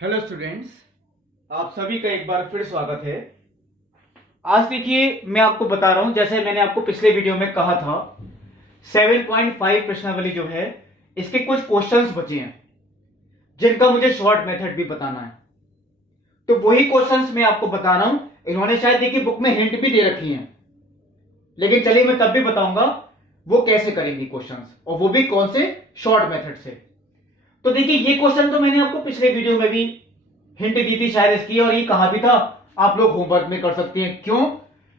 Hello students, आप सभी का एक बार फिर स्वागत है। आज देखिए मैं आपको बता रहा हूं, जैसे मैंने आपको पिछले वीडियो में कहा था 7.5 प्रश्नावली जो है इसके कुछ क्वेश्चंस बचे हैं जिनका मुझे शॉर्ट मेथड भी बताना है। तो वही क्वेश्चंस मैं आपको बता रहा हूं। इन्होंने शायद देखिए बुक में हिंट भी दे रखी हैं, लेकिन चलिए मैं तब भी बताऊंगा वो कैसे करेंगे क्वेश्चंस, और वो भी कौन से शॉर्ट मेथड से। तो देखिए ये क्वेश्चन तो मैंने आपको पिछले वीडियो में भी हिंट दी थी शायद इसकी, और ये कहा भी था आप लोग होमवर्क में कर सकते हैं। क्यों?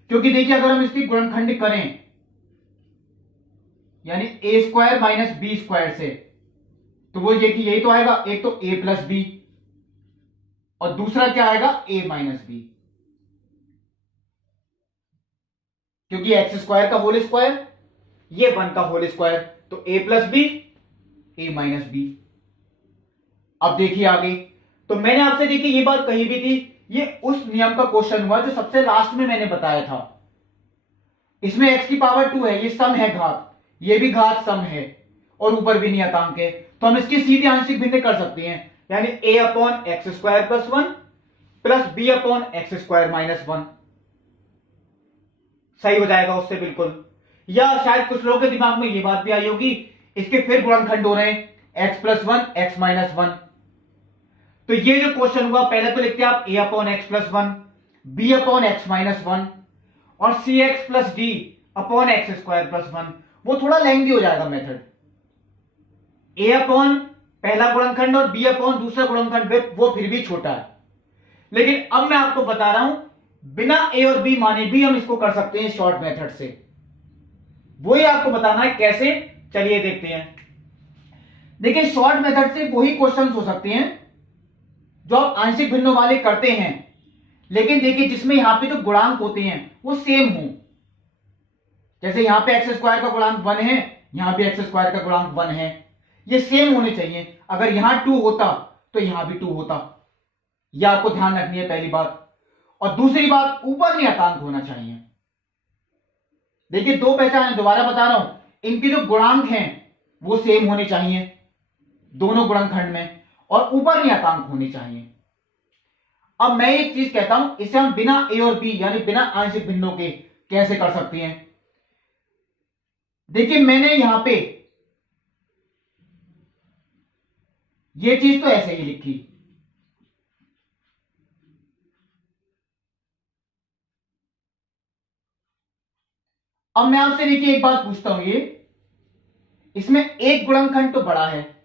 क्योंकि देखिए अगर हम इसकी गुणनखंड करें यानी ए स्क्वायर माइनस बी स्क्वायर से, तो वो ये कि यही तो आएगा, एक तो ए प्लस बी और दूसरा क्या आएगा ए माइनस बी, क्योंकि एक्स स्क्वायर का होल स्क्वायर ये 1 का होल स्क्वायर, तो ए प्लस बी ए माइनस बी। अब देखिए आगे, तो मैंने आपसे देखिए ये बात कही भी थी, ये उस नियम का क्वेश्चन हुआ जो सबसे लास्ट में मैंने बताया था। इसमें x की पावर 2 है, ये सम है घात, ये भी घात सम है और ऊपर भी नियतांक है, तो हम इसकी सीधी आंशिक भिन्न कर सकते हैं, यानी a upon x square plus 1 plus b upon x square minus 1 सही हो जाएगा उससे बिल्कुल। या शायद कुछ लोगों के दिमाग में ये बात भी आई होगी, इसके फिर गुणनखंड हो रहे हैं x प्लस 1 एक्स माइनस 1। तो ये जो क्वेश्चन हुआ, पहले तो लिखते हैं आप a upon x plus 1 B upon x minus 1 और C x plus D upon x square plus 1। वो थोड़ा लेंथी हो जाएगा मेथड। a अपॉन पहला गुणनखंड और b अपॉन दूसरा गुणनखंड वो फिर भी छोटा है, लेकिन अब मैं आपको बता रहा हूं बिना a और b माने भी हम इसको कर सकते हैं शॉर्ट मेथड से। वही आपको बताना है कैसे, चलिए देखते हैं। देखिए शॉर्ट मेथड से वही क्वेश्चंस हो सकते हैं जो आप आंशिक भिन्नों वाले करते हैं, लेकिन देखिए जिसमें यहां पे जो गुणांक होते हैं वो सेम हो। जैसे यहां पे एक्स स्क्वायर का गुणांक 1 है, यहां पे एक्स स्क्वायर का गुणांक 1 है, ये सेम होने चाहिए। अगर यहां 2 होता तो यहां भी 2 होता, यह आपको ध्यान रखनी है पहली बात। और दूसरी बात, ऊपर नियतांक होना चाहिए। देखिए दो पहचान, दोबारा बता रहा हूं, इनके जो गुणांक हैं वो सेम होने चाहिए दोनों गुणनखंड में, और ऊपर नियतांक होने चाहिए। अब मैं एक चीज कहता हूं, इसे हम बिना ए और बी यानी बिना आंशिक भिन्नों के कैसे कर सकते हैं। देखिए मैंने यहां पे ये चीज तो ऐसे ही लिखी, अब मैं आपसे देखिए एक बात पूछता हूं, ये इसमें एक गुणनखंड तो बड़ा है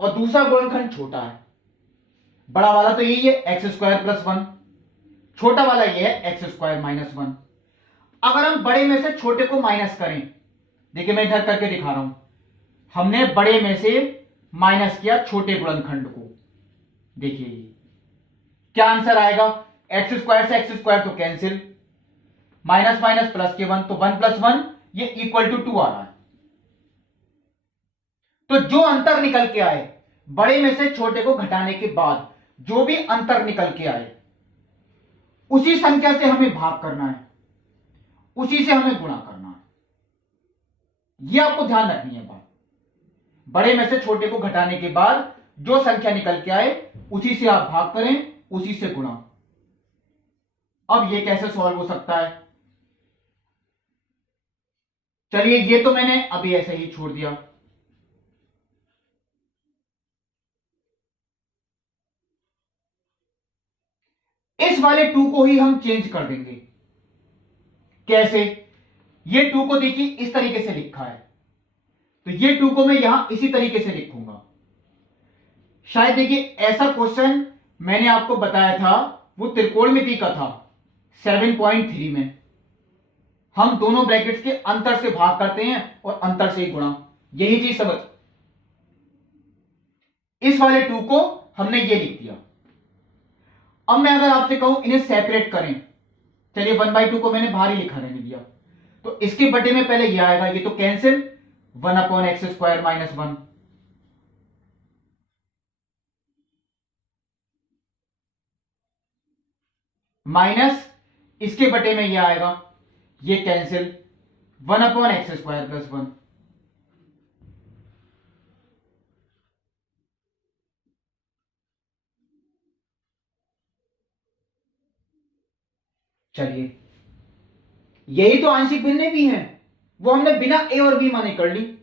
और दूसरा गुणनखंड छोटा है। बड़ा वाला तो यही है एक्स स्क्वायर प्लस 1, छोटा वाला ये है एक्स स्क्वायर माइनस 1। अगर हम बड़े में से छोटे को माइनस करें, देखिए मैं इधर करके दिखा रहा हूं, हमने बड़े में से माइनस किया छोटे गुणनखंड को, देखिए क्या आंसर आएगा। एक्स स्क्वायर से एक्स स्क्वायर तो कैंसिल, माइनस माइनस प्लस के 1, तो 1 प्लस 1 ये इक्वल टू 2 आ रहा है। तो जो अंतर निकल के आए बड़े में से छोटे को घटाने के बाद, जो भी अंतर निकल के आए उसी संख्या से हमें भाग करना है, उसी से हमें गुणा करना है। यह आपको ध्यान रखनी है बात। बड़े में से छोटे को घटाने के बाद जो संख्या निकल के आए उसी से आप भाग करें, उसी से गुणा। अब यह कैसे सॉल्व हो सकता है, चलिए ये तो मैंने अभी ऐसे ही छोड़ दिया। इस वाले 2 को ही हम चेंज कर देंगे। कैसे? ये 2 को देखिए इस तरीके से लिखा है, तो ये 2 को मैं यहां इसी तरीके से लिखूंगा। शायद देखिए ऐसा क्वेश्चन मैंने आपको बताया था, वो त्रिकोणमिति का था 7.3 में। हम दोनों ब्रैकेट्स के अंतर से भाग करते हैं और अंतर से ही गुणा, यही चीज समझ। इस वाले 2 को हमने ये लिख दिया। अब मैं अगर आपसे कहूं इन्हें सेपरेट करें, चलिए 1/2 को मैंने बाहर ही लिखा रहने दिया, तो इसके बटे में पहले ये आएगा, ये तो cancel, 1 upon x square minus 1, minus इसके बटे में ये आएगा, ये cancel, 1 upon x square plus 1। चलिए, यही तो आंशिक भिन्ने भी हैं, वो हमने बिना ए और बी माने कर ली।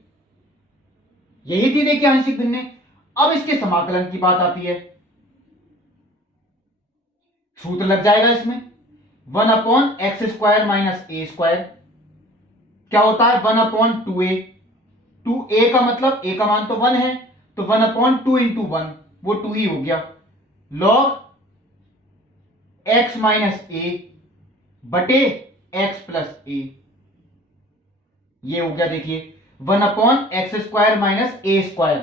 यही थी देखिए आंशिक भिन्ने। अब इसके समाकलन की बात आती है, सूत्र लग जाएगा इसमें, 1/x² माइनस ए स्क्वायर क्या होता है 1/2a। 2a का मतलब a का मान तो 1 है, तो 1/2 इंटू 1 वो 2 ही हो गया, log x माइनस ए बटे x प्लस ए, ये हो गया देखिए 1/x² माइनस ए स्क्वायर,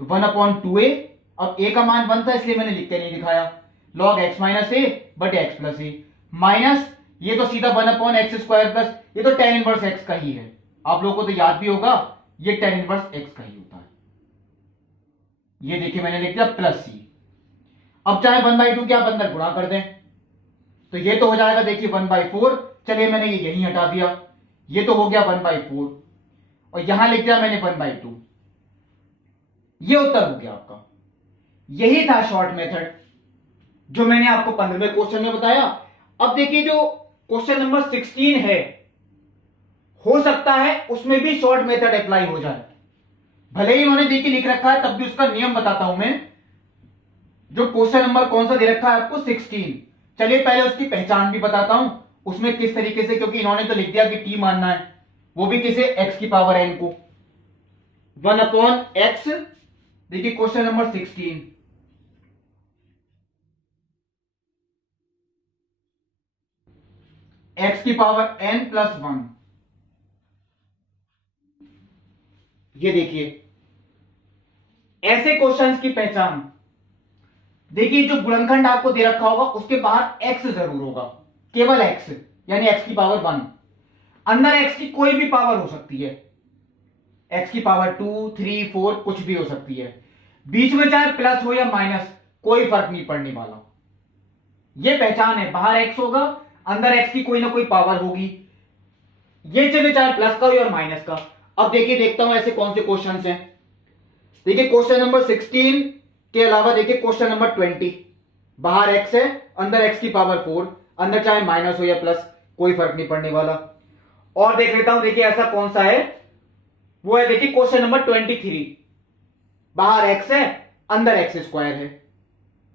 तो 1/2a। अब a का मान 1 था इसलिए मैंने लिख के नहीं दिखाया, log x माइनस ए बटे x प्लस ए, माइनस ये तो सीधा 1/x² प्लस ये तो tan इनवर्स x का ही है, आप लोगों को तो याद भी होगा ये tan इनवर्स x का ही होता है। ये देखिए मैंने लिख दिया प्लस सी। अब चाहे 1/2 के आप अंदर गुणा कर दें तो ये तो हो जाएगा देखिए 1/4। चलिए मैंने ये यहीं हटा दिया, ये तो हो गया 1/4 और यहां लिख दिया मैंने 1/2। ये उत्तर हो गया आपका। यही था शॉर्ट मेथड जो मैंने आपको 15वें क्वेश्चन में बताया। अब देखिए जो क्वेश्चन नंबर 16 है, हो सकता है उसमें भी शॉर्ट मेथड अप्लाई हो जाए, भले ही उन्होंने देखिए लिख रखा है तब भी उसका नियम बताता हूं मैं। जो क्वेश्चन नंबर कौन सा दे रखा है आपको 16, चलिए पहले उसकी पहचान भी बताता हूं, उसमें किस तरीके से, क्योंकि इन्होंने तो लिख दिया कि टी मानना है, वो भी किसे x की पावर n को 1/x। देखिए क्वेश्चन नंबर 16, x की पावर n प्लस 1। ये देखिए ऐसे क्वेश्चंस की पहचान, देखिए जो गुणनखंड आपको दे रखा होगा उसके बाहर x जरूर होगा, केवल x, यानी x की पावर 1। अंदर x की कोई भी पावर हो सकती है, x की पावर 2, 3, 4 कुछ भी हो सकती है, बीच में चाहे प्लस हो या माइनस कोई फर्क नहीं पड़ने वाला। ये पहचान है, बाहर x होगा, अंदर x की कोई ना कोई पावर होगी, ये चले चाहे प्लस का हो या माइनस का। अब देखिए देखता हूं ऐसे कौन से क्वेश्चन हैं। देखिए क्वेश्चन नंबर 16 के अलावा देखिए क्वेश्चन नंबर 20, बाहर x है, अंदर x की पावर 4, अंदर चाहे माइनस हो या प्लस कोई फर्क नहीं पड़ने वाला। और देख लेता हूं देखिए ऐसा कौन सा है, वो है देखिए क्वेश्चन नंबर 23, बाहर x है, अंदर x² है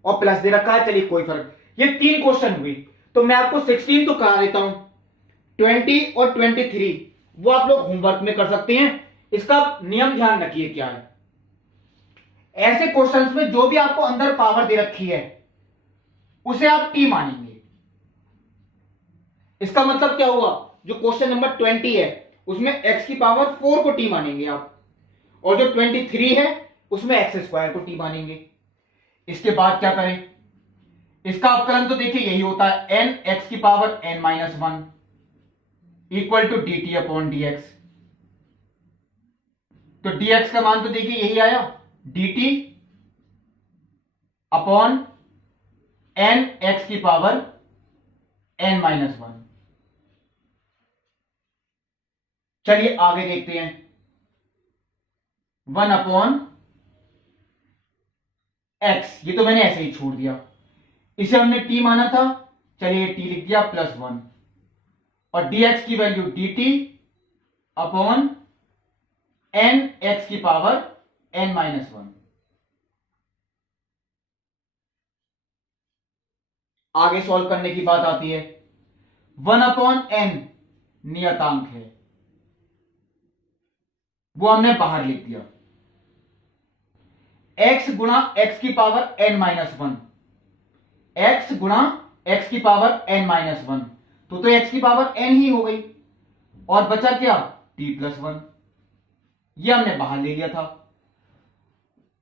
और प्लस दे रखा है, चलिए कोई फर्क। ये 3 क्वेश्चन हुई, तो मैं आपको 16 तो करा देता हूं, 20 और 23 वो आप लोग होमवर्क में कर सकते हैं। इसका नियम ध्यान रखिए क्या है, ऐसे क्वेश्चंस में जो भी आपको अंदर पावर दे रखी है उसे आप टी मानेंगे। इसका मतलब क्या हुआ, जो क्वेश्चन नंबर 20 है उसमें x की पावर 4 को टी मानेंगे आप, और जो 23 है उसमें x² को टी मानेंगे। इसके बाद क्या करें, इसका अवकलन तो देखिए यही होता है n x की power n-1 equal to dt upon dx। तो dx का मान तो देखिए यही आया, dt अपॉन n x की पावर n-1। चलिए आगे देखते हैं, 1/x, ये तो मैंने ऐसे ही छोड़ दिया, इसे हमने t माना था, चलिए t लिख दिया प्लस 1, और dx की value dt upon n x की पावर n-1। आगे सॉल्व करने की बात आती है, 1/n नियतांक है, वो हमने बाहर लिख दिया, x गुणा x की पावर n-1, x गुणा x की पावर n-1, तो x की पावर n ही हो गई, और बचा क्या t प्लस 1, ये हमने बाहर ले लिया था।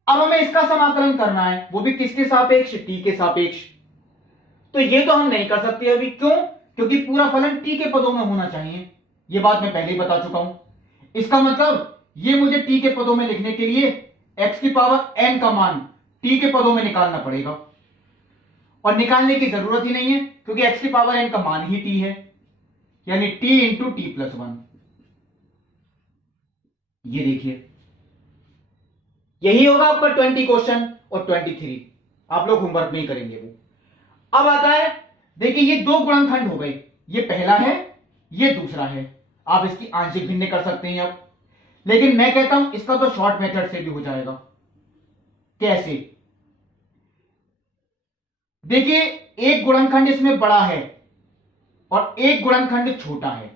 अब हमें इसका समाकलन करना है, वो भी किसके सापेक्ष, t के सापेक्ष। तो ये तो हम नहीं कर सकते अभी, क्यों, क्योंकि पूरा फलन t के पदों में होना चाहिए, ये बात मैं पहले ही बता चुका हूं। इसका मतलब ये मुझे t के पदों में लिखने के लिए x की पावर n का मान t के पदों में निकालना पड़ेगा, और निकालने की जरूरत ही नहीं है क्योंकि x की पावर n का मान ही t है, यानी t इंटू टी प्लस 1। ये देखिए यही होगा आपका 20 क्वेश्चन, और 23 आप लोग होमवर्क में ही करेंगे वो। अब आता है देखिए ये दो गुणनखंड हो गए, ये पहला है, ये दूसरा है। आप इसकी आंशिक भिन्न कर सकते हैं अब, लेकिन मैं कहता हूं इसका तो शॉर्ट मेथड से भी हो जाएगा। कैसे? देखिए एक गुणनखंड इसमें बड़ा है और एक गुणनखंड छोटा है।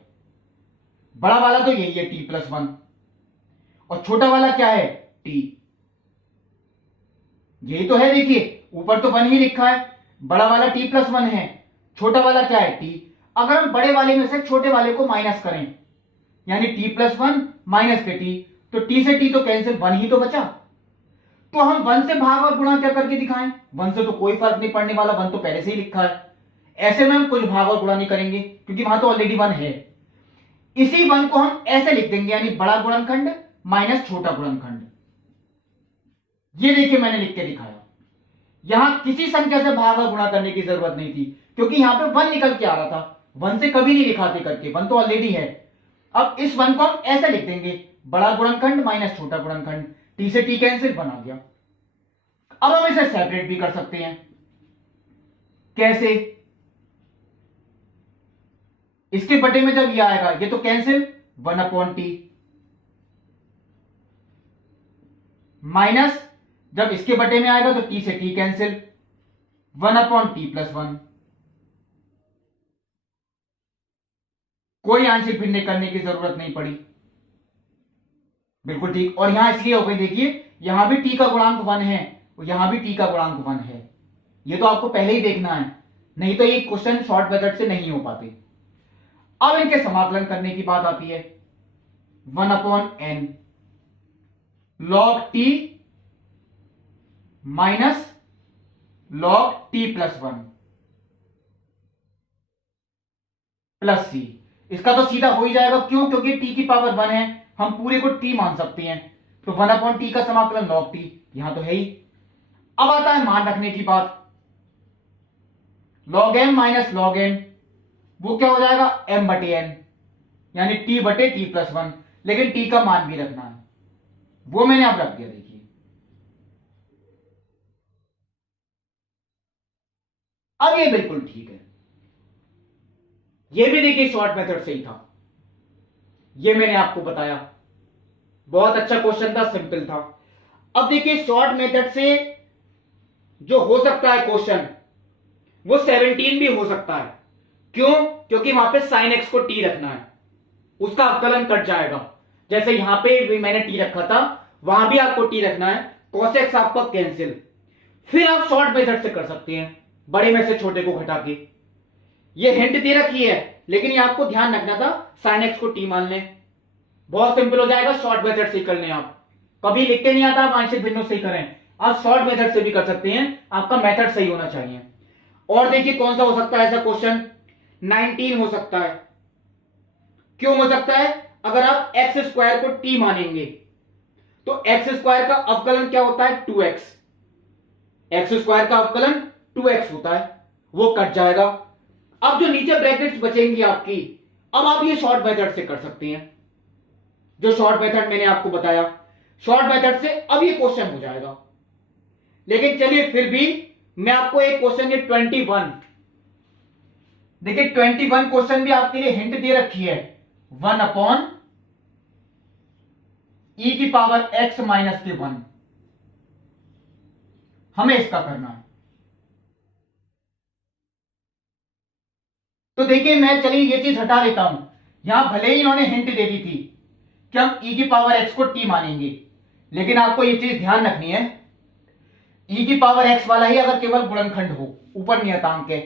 बड़ा वाला तो यही है t+1 और छोटा वाला क्या है t। यही तो है, देखिए ऊपर तो 1 ही लिखा है, बड़ा वाला t+1 है, छोटा वाला क्या है t। अगर हम बड़े वाले में से छोटे वाले को माइनस करें, यानी t+1 माइनस के t, तो t से t तो कैंसिल, 1 ही तो बचा। तो हम 1 से भाग और गुणा क्या करके दिखाएं? 1 से तो कोई फर्क नहीं पड़ने वाला, 1 तो पहले से ही लिखा है। ऐसे में हम कुछ भाग और गुणा नहीं करेंगे क्योंकि वहां तो ऑलरेडी 1 है। इसी 1 को हम ऐसे लिख देंगे, यानी बड़ा गुणनखंड माइनस छोटा गुणनखंड। ये देखिए मैंने लिख के दिखाया। यहां किसी संख्या से भाग और गुणा करने की जरूरत नहीं थी क्योंकि यहां पे 1 निकल के आ रहा था। 1 से कभी नहीं लिखाते करके, 1 तो ऑलरेडी है। अब इस 1 को हम ऐसे लिख देंगे, बड़ा गुणनखंड माइनस छोटा गुणनखंड, t से t कैंसिल, बना गया। अब हम इसे सेपरेट भी कर सकते हैं। कैसे? इसके बटे में जब ये आएगा ये तो कैंसिल, 1/t, माइनस जब इसके बटे में आएगा तो t से t कैंसिल, 1/t+1। कोई आंशिक भिन्न करने की जरूरत नहीं पड़ी। बिल्कुल ठीक। और यहां इसलिए हो गई, देखिए यहां भी t का गुणांक 1 है और यहां भी t का गुणांक 1 है। ये तो आपको पहले ही देखना है, नहीं तो ये क्वेश्चन शॉर्ट मेथड से नहीं हो पाते। अब इनके समाकलन करने की बात आती है। 1/n log t minus log t+1 plus c। इसका तो सीधा हो ही जाएगा, क्यों? क्योंकि t की पावर 1 है, हम पूरे को t मान सकते हैं, तो 1/t का समाकलन log t, यहां तो है ही। अब आता है मान रखने की बात। log m minus log n, वो क्या हो जाएगा m/n, यानी t/t+1, लेकिन t का मान भी रखना है, वो मैंने अब रख दिया। देखिए अब ये बिल्कुल ठीक है। ये भी देखिए शॉर्ट मेथड से ही था, ये मैंने आपको बताया। बहुत अच्छा क्वेश्चन था, सिंपल था। अब देखिए शॉर्ट मेथड से जो हो सकता है क्वेश्चन, वो 17 भी हो सकता है। क्यों? क्योंकि वहां पे sin x को t रखना है, उसका अवकलन कट जाएगा। जैसे यहां पे भी मैंने t रखा था, वहां भी आपको t रखना है, cos x आपका कैंसिल। फिर आप शॉर्ट मेथड से कर सकते हैं, बड़े में से छोटे को घटा के। ये हिंट दे रखी है, लेकिन ये आपको ध्यान रखना था sin x को t मान लें। बहुत सिंपल हो जाएगा, शॉर्ट मेथड से कर लें। आप कभी लिखते नहीं आता, आप आंशिक भिन्नों से ही करें। आप शॉर्ट मेथड से भी कर सकते हैं, आपका मेथड सही होना चाहिए। और देखिए कौन सा हो सकता है ऐसा क्वेश्चन, 19 हो सकता है। क्यों हो सकता है? अगर आप x² को t मानेंगे तो x² का अवकलन क्या होता है 2x, x² का अवकलन 2x होता है, वो कट जाएगा। अब जो नीचे ब्रैकेट्स बचेंगी आपकी, अब आप ये शॉर्ट मेथड से कर सकते हैं, जो शॉर्ट मेथड मैंने आपको बताया। शॉर्ट मेथड से अब ये क्वेश्चन हो जाएगा। लेकिन चलिए फिर भी मैं आपको एक क्वेश्चन, ये 21, देखिए 21 क्वेश्चन भी आपके लिए हिंट दे रखी है, 1/e⁻x - 1 हमें इसका करना है। तो देखिए मैं, चलिए ये चीज हटा लेता हूं। यहां भले ही इन्होंने हिंट दे दी थी कि हम e⁻x को t मानेंगे, लेकिन आपको ये चीज ध्यान रखनी है, e⁻x वाला ही अगर केवल गुणनखंड हो, ऊपर नियतांक है,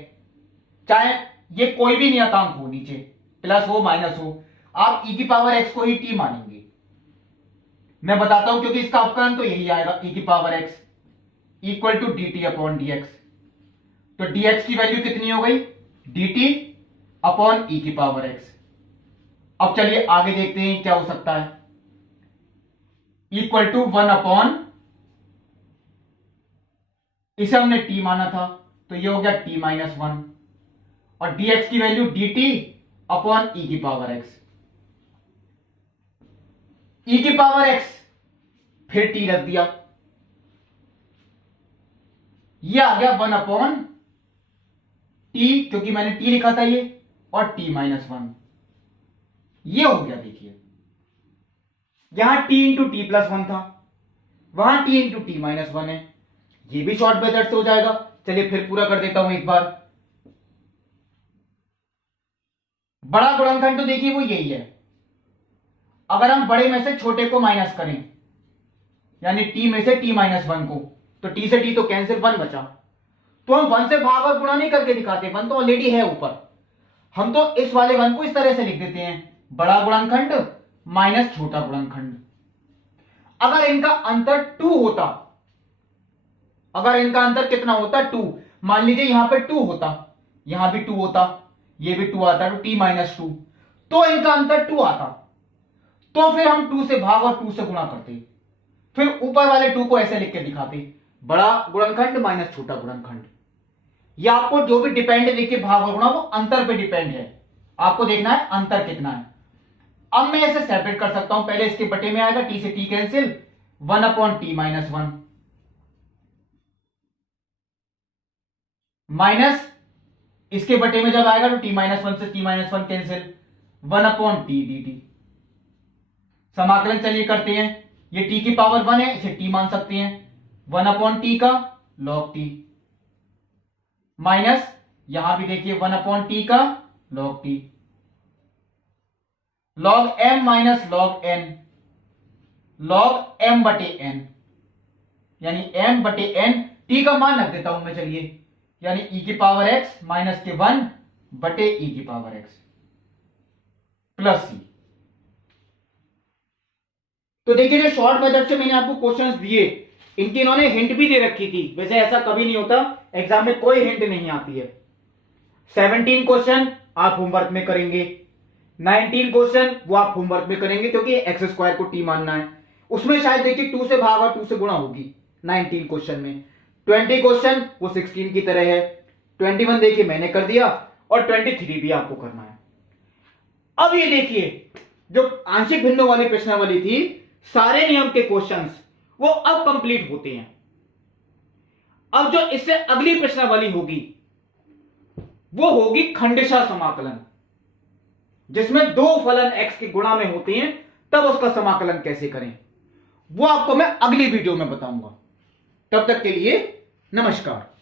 चाहे ये कोई भी नियतांक हो, नीचे प्लस हो माइनस हो, आप e⁻x को ही t मानेंगे। मैं बताता हूं, क्योंकि इसका अवकलन तो यही आएगा, e⁻x इक्वल टू dt/dx। तो dx की वैल्यू कितनी हो गई, dt/e⁻x। अब चलिए आगे देखते हैं क्या हो सकता है, इक्वल टू 1/, इसे हमने t माना था तो ये हो गया t-1, और dx की वैल्यू dt/e⁻x। e⁻x फिर t रख दिया, ये आ गया 1/, टी, क्योंकि मैंने टी लिखा था ये, और टी माइनस वन, ये हो गया। देखिए यहां T into T plus one था, वहां T into T minus one है, ये भी शॉर्ट मेथड से हो जाएगा। चलिए फिर पूरा कर देता हूं एक बार। बड़ा गुणनखंड तो देखिए वो यही है। अगर हम बड़े में से छोटे को माइनस करें, यानी टी में से टी माइनस वन को, तो टी से टी तो कैंसिल, वन बचा। तो हम वन से भाग और गुणा नहीं करके दिखाते, वन तो ऑलरेडी है ऊपर। हम तो इस वाले वन को इस तरह से लिख देते हैं, बड़ा गुणनखंड माइनस छोटा गुणनखंड। अगर इनका अंतर टू होता, अगर इनका अंतर कितना होता, टू, मान लीजिए यहां पे टू होता, यहां भी टू होता, ये भी टू आता, तो टी माइनस टू, तो इनका अंतर टू आता, तो फिर हम टू से भाग और टू से गुणा करते, फिर ऊपर वाले टू को ऐसे लिख के दिखाते, बड़ा गुणनखंड माइनस छोटा गुणनखंड। या आपको जो भी डिपेंड देखिए भाग और गुणा, वो अंतर पे डिपेंड है, आपको देखना है अंतर कितना है। अब मैं इसे सेपरेट कर सकता हूं, पहले इसके बटे में आएगा, टी से T cancel, one upon T minus one, minus इसके बटे में जब आएगा तो टी माइनस वन से T minus one cancel, one upon T D T. समाकलन चलिए करते हैं, ये टी की पावर वन है, इसे टी मान सकते हैं, वन अपॉन टी का लॉग टी, माइनस यहां भी देखिए वन अपॉन टी का log t, log m minus log n, log m बटे एन, यानी एम बटे एन, टी का मान रख देता हूं मैं, चलिए, यानी ई की पावर एक्स माइनस के वन बटे ई की पावर एक्स प्लस सी। तो देखिए जो शॉर्ट मेथड से मैंने आपको क्वेश्चंस दिए, इनकी इन्होंने हिंट भी दे रखी थी, वैसे ऐसा कभी नहीं होता, एग्जाम में कोई हिंट नहीं आती है। 17 क्वेश्चन आप होमवर्क में करेंगे, 19 क्वेश्चन वो आप होमवर्क में करेंगे, क्योंकि एक्स स्क्वायर को टी मानना है, उसमें शायद देखिए 2 से भाग और 2 से गुणा होगी 19 क्वेश्चन में। 20 क्वेश्चन वो 16 की तरह है, 21 देखिए मैंने कर दिया, और 23 भी आपको करना है। अब ये देखिए जो आंशिक भिन्नों वाली प्रश्नावली थी, सारे नियम के क्वेश्चंस वो अब कंप्लीट होते हैं। अब जो इससे अगली प्रश्नावली होगी वो होगी खंडशः समाकलन, जिसमें दो फलन x के गुणा में होते हैं, तब उसका समाकलन कैसे करें, वो आपको मैं अगली वीडियो में बताऊंगा। तब तक के लिए नमस्कार।